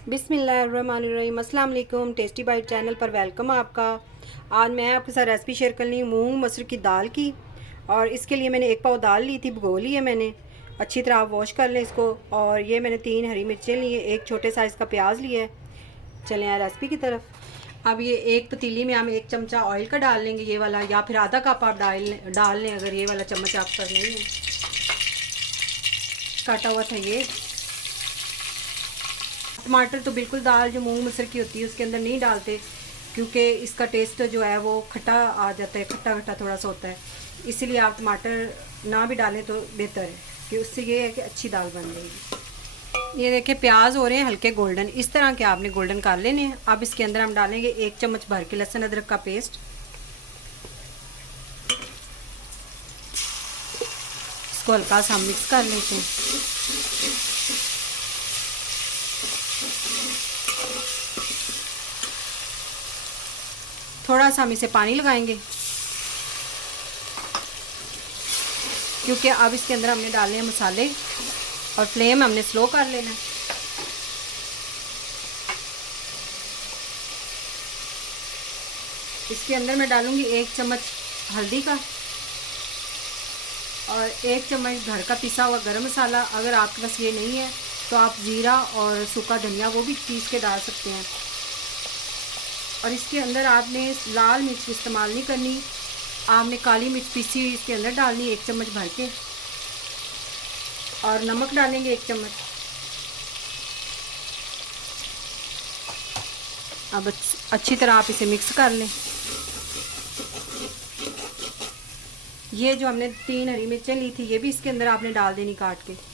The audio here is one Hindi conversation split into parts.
बिस्मिल्लाहिर्रहमानिर्रहीम। अस्सलाम वालेकुम। टेस्टी बाइट चैनल पर वेलकम आपका। आज मैं आपके साथ रेसिपी शेयर कर रही हूँ मूंग मसूर की दाल की। और इसके लिए मैंने एक पाव दाल ली थी, भिगो ली है मैंने। अच्छी तरह आप वॉश कर लें इसको। और ये मैंने 3 हरी मिर्चें ली हैं, एक छोटे साइज़ का प्याज लिया है। चलें यार रेसिपी की तरफ। अब ये एक पतीली में हम 1 चमचा ऑयल का डाल लेंगे, ये वाला, या फिर आधा कप आप डाल लें अगर ये वाला चम्मच आप पर नहीं है। काटा हुआ था ये टमाटर। तो बिल्कुल दाल जो मूंग मसूर की होती है उसके अंदर नहीं डालते, क्योंकि इसका टेस्ट जो है वो खट्टा आ जाता है, खट्टा खट्टा थोड़ा सा होता है। इसीलिए आप टमाटर ना भी डालें तो बेहतर है, कि उससे ये है कि अच्छी दाल बन जाएगी। ये देखिए प्याज हो रहे हैं हल्के गोल्डन, इस तरह के आपने गोल्डन कर लेने हैं। अब इसके अंदर हम डालेंगे 1 चम्मच भर के लहसुन अदरक का पेस्ट। इसको हल्का सा हम मिक्स कर लेते हैं। थोड़ा सा हम इसे पानी लगाएंगे, क्योंकि अब इसके अंदर हमने डालने हैं मसाले, और फ्लेम हमने स्लो कर लेना है। इसके अंदर मैं डालूंगी 1 चम्मच हल्दी का और 1 चम्मच घर का पिसा हुआ गरम मसाला। अगर आपके पास ये नहीं है तो आप ज़ीरा और सूखा धनिया वो भी पीस के डाल सकते हैं। और इसके अंदर आपने लाल मिर्च इस्तेमाल नहीं करनी, आपने काली मिर्च पीसी हुई इसके अंदर डालनी 1 चम्मच भर के। और नमक डालेंगे 1 चम्मच। अब अच्छी तरह आप इसे मिक्स कर लें। ये जो हमने 3 हरी मिर्चें ली थी ये भी इसके अंदर आपने डाल देनी काट के।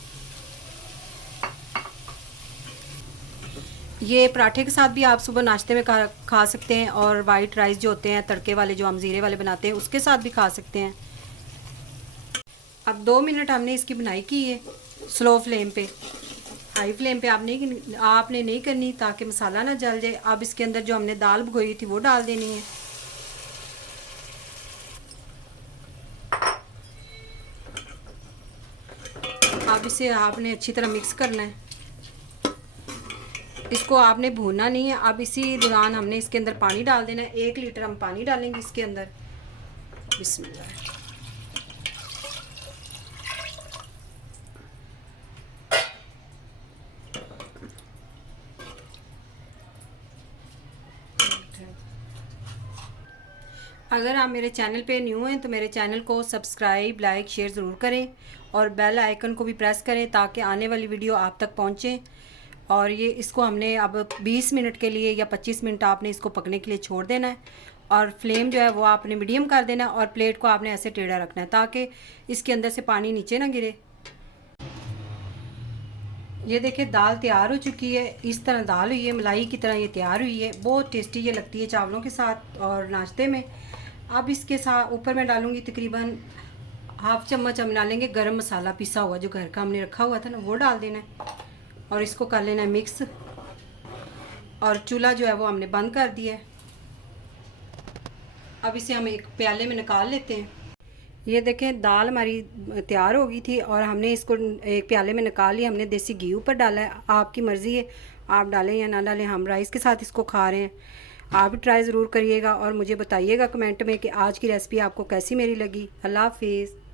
ये पराठे के साथ भी आप सुबह नाश्ते में खा सकते हैं, और वाइट राइस जो होते हैं तड़के वाले जो हम ज़ीरे वाले बनाते हैं उसके साथ भी खा सकते हैं। अब 2 मिनट हमने इसकी बनाई की है स्लो फ्लेम पे। हाई फ्लेम पे आपने नहीं करनी, ताकि मसाला ना जल जाए। अब इसके अंदर जो हमने दाल भिगोई थी वो डाल देनी है। अब इसे आपने अच्छी तरह मिक्स करना है, इसको आपने भूनना नहीं है। अब इसी दौरान हमने इसके अंदर पानी डाल देना है। 1 लीटर हम पानी डालेंगे इसके अंदर। बिस्मिल्लाह। अगर आप मेरे चैनल पे न्यू हैं तो मेरे चैनल को सब्सक्राइब, लाइक, शेयर ज़रूर करें, और बेल आइकन को भी प्रेस करें ताकि आने वाली वीडियो आप तक पहुंचे। और ये इसको हमने अब 20 मिनट के लिए या 25 मिनट आपने इसको पकने के लिए छोड़ देना है। और फ्लेम जो है वो आपने मीडियम कर देना है, और प्लेट को आपने ऐसे टेढ़ा रखना है ताकि इसके अंदर से पानी नीचे ना गिरे। ये देखिए दाल तैयार हो चुकी है। इस तरह दाल हुई है, मलाई की तरह ये तैयार हुई है। बहुत टेस्टी ये लगती है चावलों के साथ और नाश्ते में। अब इसके साथ ऊपर मैं डालूंगी तकरीबन 1/2 चम्मच हम डालेंगे गरम मसाला पिसा हुआ, जो घर का हमने रखा हुआ था ना, वो डाल देना है। और इसको कर लेना है मिक्स। और चूल्हा जो है वो हमने बंद कर दिया है। अब इसे हम एक प्याले में निकाल लेते हैं। ये देखें दाल हमारी तैयार हो गई थी, और हमने इसको एक प्याले में निकाल लिया। हमने देसी घी ऊपर डाला है, आपकी मर्ज़ी है आप डालें या ना डालें। हम राइस के साथ इसको खा रहे हैं। आप भी ट्राई ज़रूर करिएगा और मुझे बताइएगा कमेंट में कि आज की रेसिपी आपको कैसी मेरी लगी। अल्लाह हाफिज़।